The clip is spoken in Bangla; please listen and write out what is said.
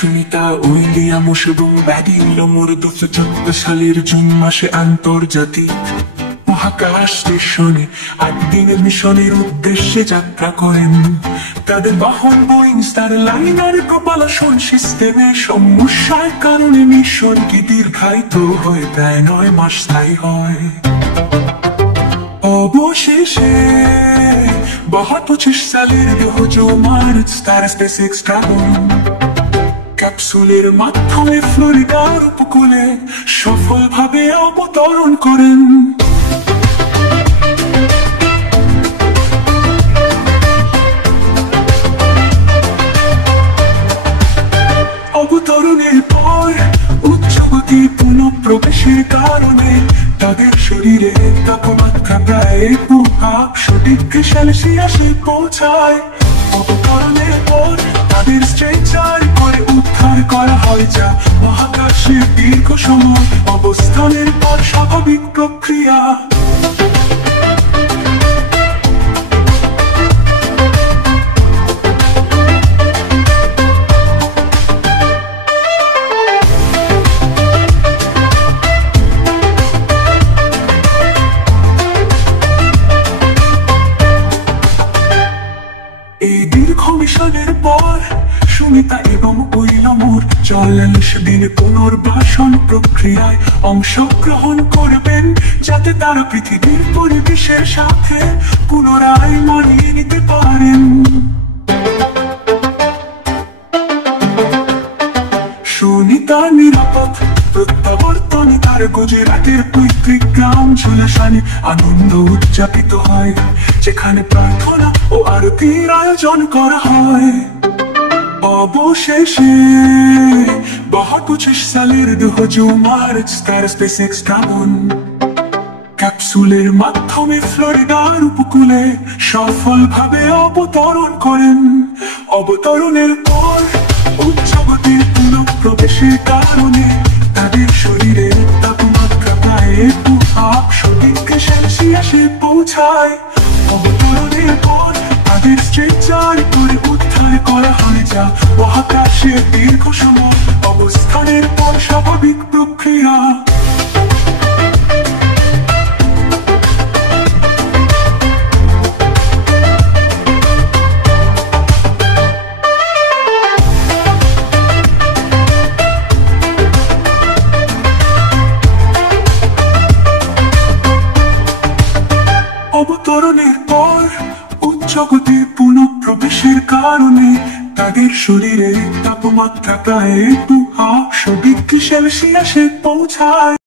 সুনিতা উইলিয়ামস এবং ব্যাডিংলমোর 2014 সালের জুন মাসে আন্তর্জাতিক মহাকাশ স্টেশনে 8 দিনের মিশনের উদ্দেশ্যে যাত্রা করেন। তাদের বাহন বোয়িং স্টারলাইনার প্রপালশন সিস্টেমের সমস্যার কারণে মিশনটি দীর্ঘায়িত হয়ে প্রায় 9 মাস স্থায়ী হয়। অবশেষে 25 সালের 2 মার্চ তারা স্পেসএক্স ড্রাগন ক্যাপসুলের মাধ্যমে ফ্লোরিডার উপকূলে সফলভাবে অবতরণ করেন। অবতরণের পর উচ্চগতির পুনঃপ্রবেশের কারণে তাদের শরীরে তাপমাত্রা প্রায় 200 ডিগ্রি সেলসিয়াসে পৌঁছায়। অবতরণের পর তাদের স্ট্রেচার করে উদ্ধার করা হয়, যা মহাকাশের দীর্ঘ সময় অবস্থানের পর স্বাভাবিক প্রক্রিয়া। এই দীর্ঘ মিশনের পর সুনিতা এবং উইলিয়ামস 44 দিনে পুনর্বাসন প্রক্রিয়ায় অংশগ্রহণ করবেন, যাতে তারা পৃথিবীর পরিবেশের সাথে পুনরায় মানিয়ে নিতে পারেন। সুনিতার নিরাপদ প্রত্যাবর্তনে তার গুজরাটের পৈতৃক গ্রাম ঝুলাসানে আনন্দ উদযাপিত হয়, যেখানে প্রার্থনা ও আরতির আয়োজন করা হয়। অবশেষে 25 সালের 2 মার্চ তারা স্পেসএক্স ড্রাগন ক্যাপসুলের মাধ্যমে ফ্লোরিডার উপকূলে সফলভাবে অবতরণ করেন। অবতরণের পর উচ্চগতির পুনঃপ্রবেশের কারণে তাদের শরীরে তাপমাত্রা প্রায় 200 ডিগ্রি সেলসিয়াসে পৌঁছায়। অবতরণের পর তাদের স্ট্রেচার করে উদ্ধার করা হয়, যা মহাকাশের দীর্ঘ সময় অবস্থানের পর স্বাভাবিক প্রক্রিয়া। অবতরণের পর উচ্চগতির পুনঃপ্রবেশের কারণে তাদের শরীরে তাপমাত্রা প্রায় 200 ডিগ্রি সেলসিয়াসে পৌঁছায়।